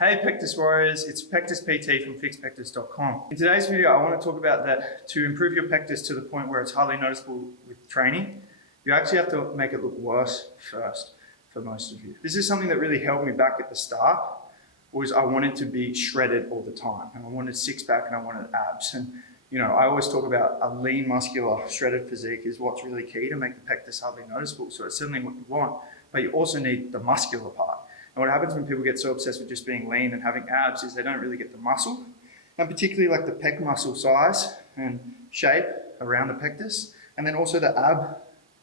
Hey Pectus Warriors, it's PectusPT from FixPectus.com. In today's video, I want to talk about that to improve your pectus to the point where it's hardly noticeable with training, you actually have to make it look worse first for most of you. This is something that really held me back at the start, was I wanted to be shredded all the time. And I wanted six pack and I wanted abs. And you know, I always talk about a lean, muscular, shredded physique is what's really key to make the pectus hardly noticeable. So it's certainly what you want, but you also need the muscular part. And what happens when people get so obsessed with just being lean and having abs is they don't really get the muscle, and particularly like the pec muscle size and shape around the pectus, and then also the ab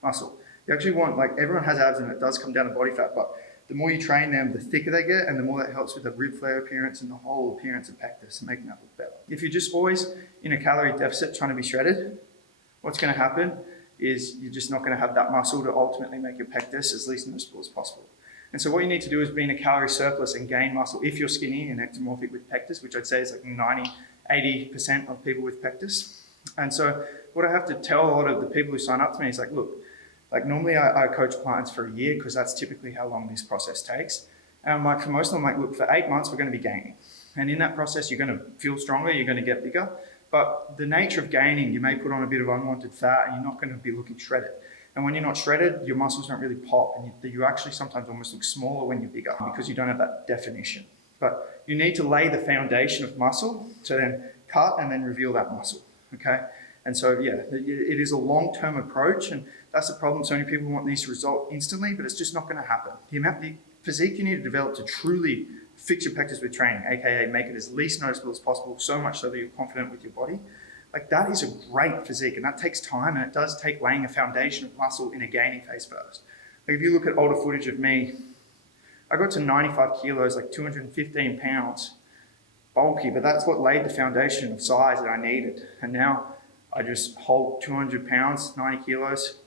muscle. You actually want, like, everyone has abs and it does come down to body fat, but the more you train them, the thicker they get, and the more that helps with the rib flare appearance and the whole appearance of pectus and making that look better. If you're just always in a calorie deficit trying to be shredded, what's going to happen is you're just not going to have that muscle to ultimately make your pectus as least noticeable as possible. And so what you need to do is be in a calorie surplus and gain muscle if you're skinny and ectomorphic with pectus, which I'd say is like 80% of people with pectus. And so what I have to tell a lot of the people who sign up to me is like, look, like normally I coach clients for a year because that's typically how long this process takes. And I'm like, for most of them, like, look, for 8 months, we're going to be gaining. And in that process, you're going to feel stronger, you're going to get bigger. But the nature of gaining, you may put on a bit of unwanted fat and you're not going to be looking shredded. And when you're not shredded, your muscles don't really pop, and you actually sometimes almost look smaller when you're bigger because you don't have that definition. But you need to lay the foundation of muscle to then cut and then reveal that muscle, okay? And so, yeah, it is a long-term approach, and that's the problem. So many people want these to result instantly, but it's just not going to happen. The physique you need to develop to truly fix your pectus with training, aka make it as least noticeable as possible, so much so that you're confident with your body, like, that is a great physique, and that takes time, and it does take laying a foundation of muscle in a gaining phase first. Like, if you look at older footage of me, I got to 95 kilos, like 215 pounds, bulky, but that's what laid the foundation of size that I needed. And now I just hold 200 pounds, 90 kilos,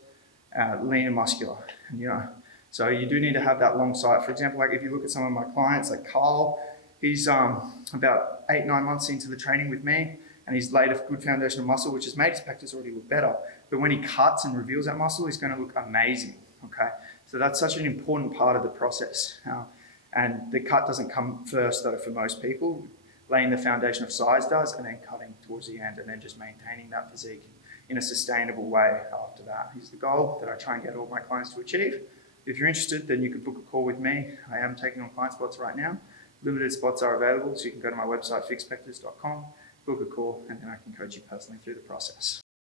lean and muscular. And, you know, so you do need to have that long sight. For example, like if you look at some of my clients, like Carl, he's about 8-9 months into the training with me, and he's laid a good foundation of muscle, which has made his pectus already look better. But when he cuts and reveals that muscle, he's going to look amazing, okay? So that's such an important part of the process. And the cut doesn't come first, though, for most people. Laying the foundation of size does, and then cutting towards the end, and then just maintaining that physique in a sustainable way after that is the goal that I try and get all my clients to achieve. If you're interested, then you can book a call with me. I am taking on client spots right now. Limited spots are available, so you can go to my website, fixpectus.com, book a call, and then I can coach you personally through the process.